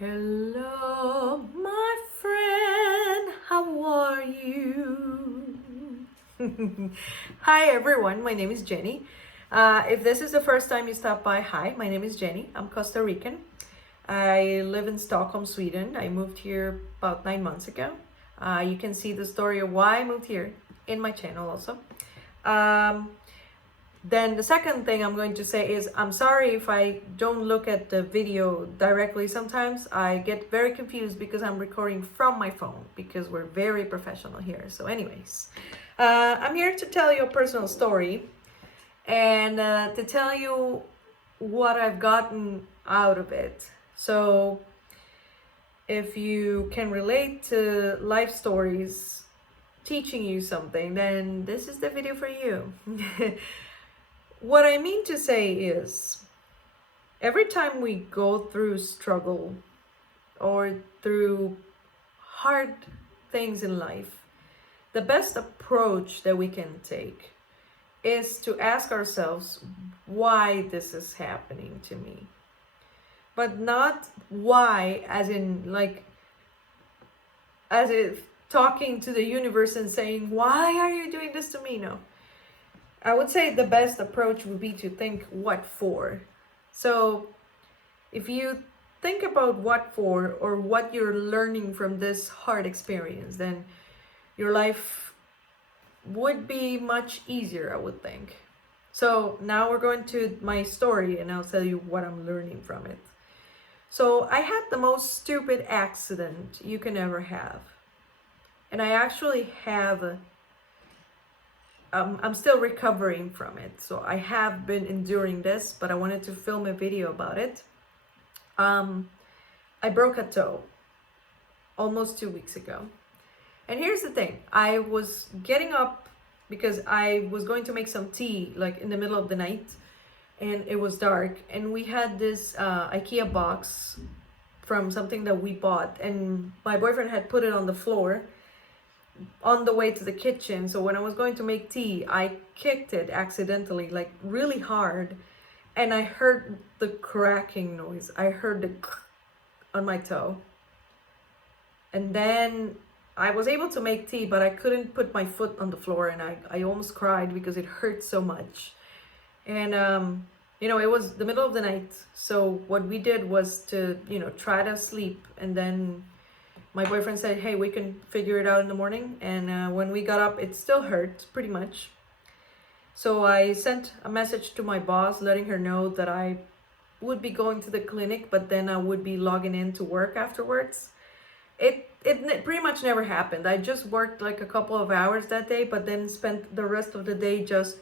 Hello, my friend. How are you? Hi, everyone. My name is Jenny. If this is the first time you stop by, hi, my name is Jenny. I'm Costa Rican. I live in Stockholm, Sweden. I moved here about 9 months ago. You can see the story of why I moved here in my channel also. Then the second thing I'm going to say is I'm sorry if I don't look at the video directly. Sometimes I get very confused because I'm recording from my phone because we're very professional here. So anyways, I'm here to tell you a personal story and to tell you what I've gotten out of it. So if you can relate to life stories teaching you something, then this is the video for you. What I mean to say is, every time we go through struggle or through hard things in life, the best approach that we can take is to ask ourselves why this is happening to me. But not why as in as if talking to the universe and saying, why are you doing this to me? No. I would say the best approach would be to think what for. So if you think about what for or what you're learning from this hard experience, then your life would be much easier, I would think. So now we're going to my story and I'll tell you what I'm learning from it. So I had the most stupid accident you can ever have. And I actually have I'm still recovering from it. So I have been enduring this, but I wanted to film a video about it. I broke a toe almost 2 weeks ago. And here's the thing. I was getting up because I was going to make some tea like in the middle of the night and it was dark. And we had this IKEA box from something that we bought and my boyfriend had put it on the floor on the way to the kitchen. So when I was going to make tea, I kicked it accidentally, like really hard, and I heard the cracking noise. I heard the on my toe. And then I was able to make tea, but I couldn't put my foot on the floor, and I almost cried because it hurt so much. And it was the middle of the night. So what we did was to, try to sleep, and then my boyfriend said, hey, we can figure it out in the morning. And when we got up, it still hurt pretty much. So I sent a message to my boss letting her know that I would be going to the clinic, but then I would be logging in to work afterwards. It pretty much never happened. I just worked like a couple of hours that day, but then spent the rest of the day just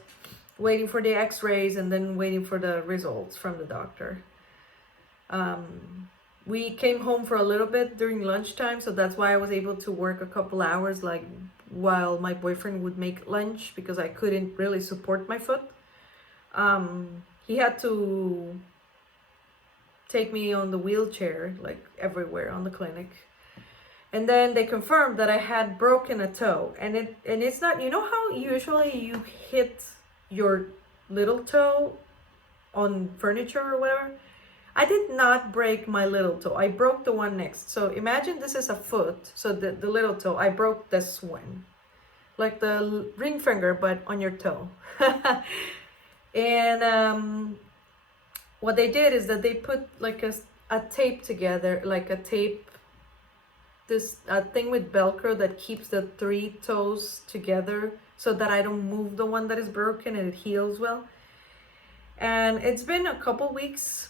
waiting for the x-rays and then waiting for the results from the doctor. We came home for a little bit during lunchtime, so that's why I was able to work a couple hours like while my boyfriend would make lunch because I couldn't really support my foot. He had to take me on the wheelchair like everywhere on the clinic. And then they confirmed that I had broken a toe. And it's not, how usually you hit your little toe on furniture or whatever? I did not break my little toe. I broke the one next. So imagine this is a foot. So the little toe, I broke this one. Like the ring finger, but on your toe. And what they did is that they put like a tape together, like a tape, a thing with Velcro that keeps the 3 toes together so that I don't move the one that is broken and it heals well. And it's been a couple weeks.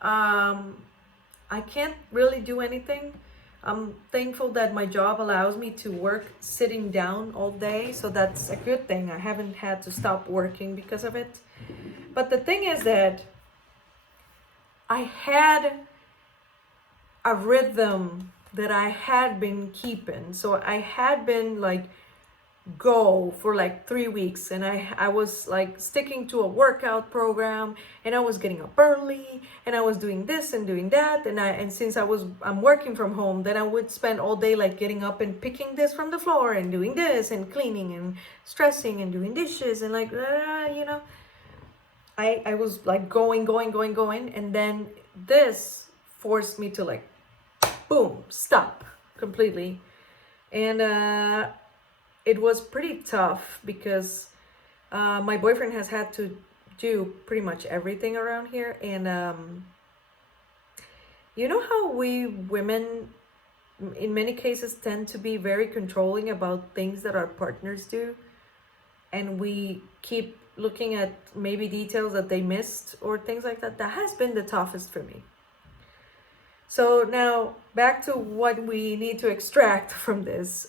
I can't really do anything. I'm thankful that my job allows me to work sitting down all day, so that's a good thing. I haven't had to stop working because of it. But the thing is that I had a rhythm that I had been keeping. So I had been like go for like 3 weeks, and I was like sticking to a workout program, and I was getting up early, and I was doing this and doing that, and since I'm working from home, then I would spend all day like getting up and picking this from the floor and doing this and cleaning and stressing and doing dishes and like I was like going, and then this forced me to like boom, stop completely. And it was pretty tough because my boyfriend has had to do pretty much everything around here. And you know how we women, in many cases, tend to be very controlling about things that our partners do? And we keep looking at maybe details that they missed or things like that. That has been the toughest for me. So now back to what we need to extract from this.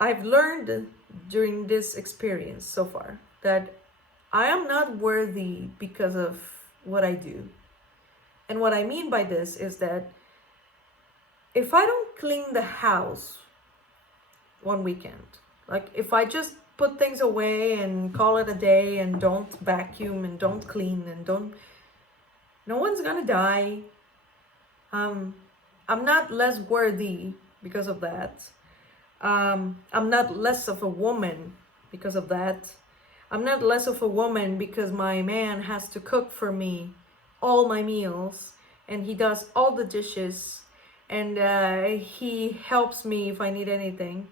I've learned during this experience so far that I am not worthy because of what I do. And what I mean by this is that if I don't clean the house one weekend, like if I just put things away and call it a day and don't vacuum and don't clean and don't, no one's gonna die. I'm not less worthy because of that. I'm not less of a woman because of that. I'm not less of a woman because my man has to cook for me all my meals and he does all the dishes and he helps me if I need anything.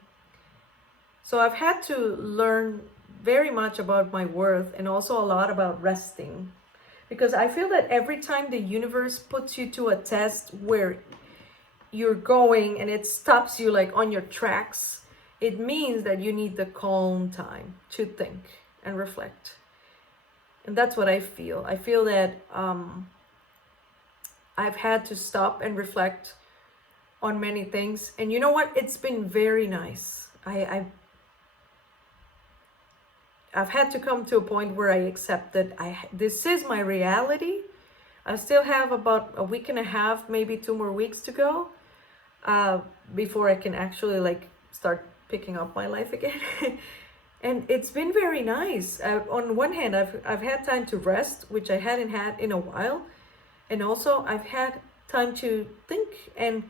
So I've had to learn very much about my worth and also a lot about resting, because I feel that every time the universe puts you to a test where you're going and it stops you like on your tracks, it means that you need the calm time to think and reflect. And that's what I feel. I feel that I've had to stop and reflect on many things. And you know what? It's been very nice. I've had to come to a point where I accept that this is my reality. I still have about a week and a half, maybe 2 more weeks to go before I can actually like start picking up my life again. And it's been very nice. On one hand, I've had time to rest, which I hadn't had in a while. And also I've had time to think. And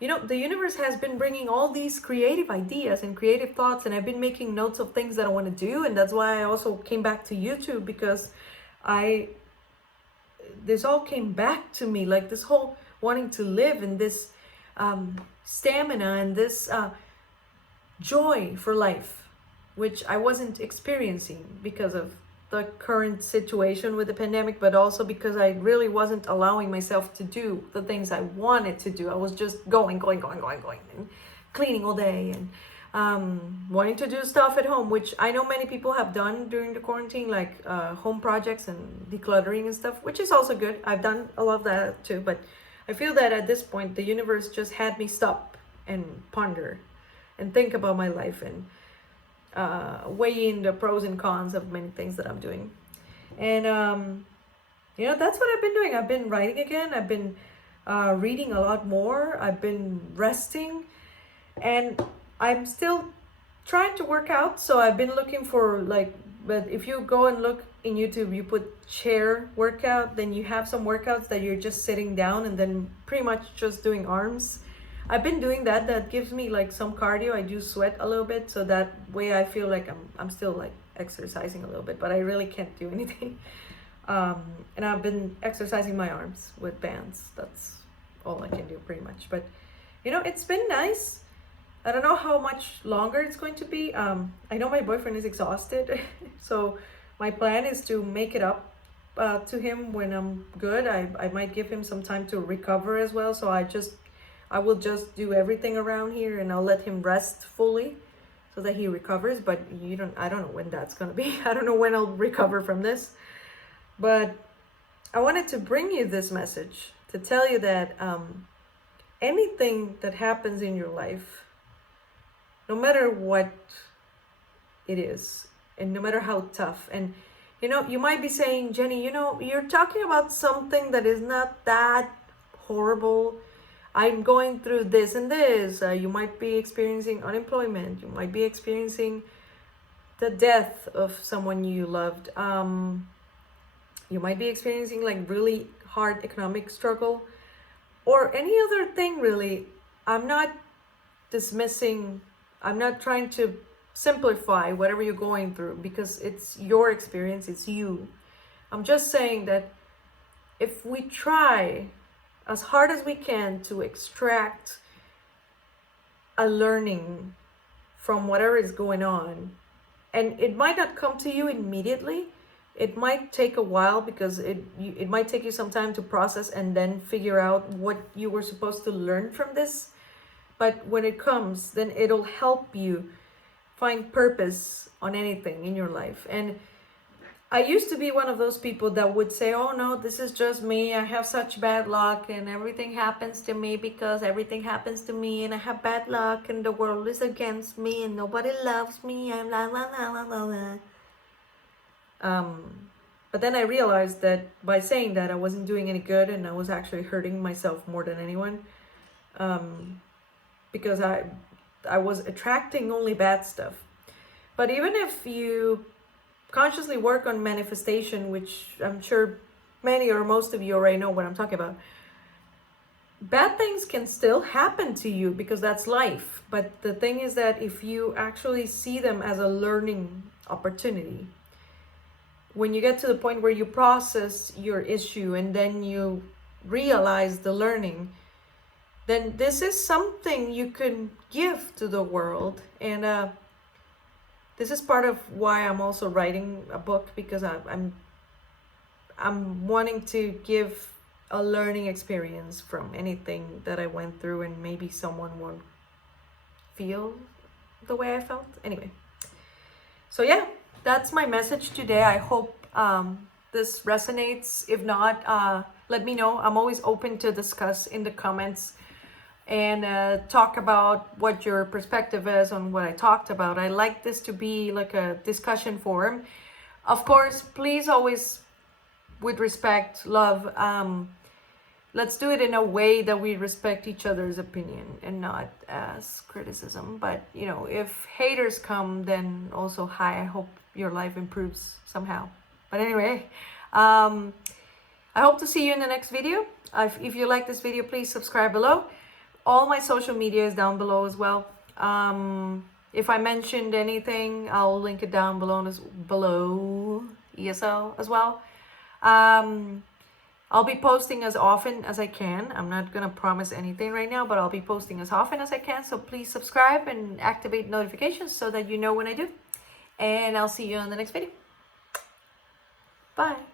you know, the universe has been bringing all these creative ideas and creative thoughts, and I've been making notes of things that I want to do. And that's why I also came back to YouTube, because this all came back to me, like this whole wanting to live and this stamina and this joy for life, which I wasn't experiencing because of the current situation with the pandemic, but also because I really wasn't allowing myself to do the things I wanted to do. I was just going, and cleaning all day and wanting to do stuff at home, which I know many people have done during the quarantine, like home projects and decluttering and stuff, which is also good. I've done a lot of that too, but I feel that at this point, the universe just had me stop and ponder and think about my life and weighing the pros and cons of many things that I'm doing. And you know, that's what I've been doing. I've been writing again. I've been reading a lot more. I've been resting, and I'm still trying to work out. So I've been looking for like, but if you go and look in YouTube, you put chair workout, then you have some workouts that you're just sitting down and then pretty much just doing arms. I've been doing that. That gives me like some cardio. I do sweat a little bit, so that way I feel like I'm still like exercising a little bit, but I really can't do anything. And I've been exercising my arms with bands. That's all I can do pretty much. But you know, it's been nice. I don't know how much longer it's going to be. I know my boyfriend is exhausted, so my plan is to make it up to him when I'm good. I might give him some time to recover as well. So I will just do everything around here and I'll let him rest fully so that he recovers. But I don't know when that's gonna be. I don't know when I'll recover from this. But I wanted to bring you this message to tell you that anything that happens in your life, no matter what it is, and no matter how tough, and you know, you might be saying, Jenny, you know, you're talking about something that is not that horrible. I'm going through this and this. You might be experiencing unemployment. You might be experiencing the death of someone you loved. You might be experiencing like really hard economic struggle or any other thing really. I'm not dismissing, I'm not trying to simplify whatever you're going through because it's your experience, it's you. I'm just saying that if we try as hard as we can to extract a learning from whatever is going on. And it might not come to you immediately. It might take a while because it might take you some time to process and then figure out what you were supposed to learn from this. But when it comes, then it'll help you find purpose on anything in your life. And I used to be one of those people that would say, oh no, this is just me. I have such bad luck and everything happens to me because everything happens to me and I have bad luck and the world is against me and nobody loves me. I'm la la la la la la. But then I realized that by saying that I wasn't doing any good and I was actually hurting myself more than anyone. Because I was attracting only bad stuff. But even if you consciously work on manifestation, which I'm sure many or most of you already know what I'm talking about, bad things can still happen to you because that's life. But the thing is that if you actually see them as a learning opportunity, when you get to the point where you process your issue and then you realize the learning, then this is something you can give to the world. And this is part of why I'm also writing a book, because I'm wanting to give a learning experience from anything that I went through, and maybe someone won't feel the way I felt. Anyway, so yeah, that's my message today. I hope this resonates. If not, let me know. I'm always open to discuss in the comments and talk about what your perspective is on what I talked about. I like this to be like a discussion forum. Of course, please always, with respect, love, let's do it in a way that we respect each other's opinion and not as criticism. But, you know, if haters come, then also, hi, I hope your life improves somehow. But anyway, I hope to see you in the next video. If you like this video, please subscribe below. All my social media is down below as well. If I mentioned anything, I'll link it down below ESL as well. I'll be posting as often as I can. I'm not gonna promise anything right now, but I'll be posting as often as I can. So please subscribe and activate notifications so that you know when I do. And I'll see you on the next video. Bye.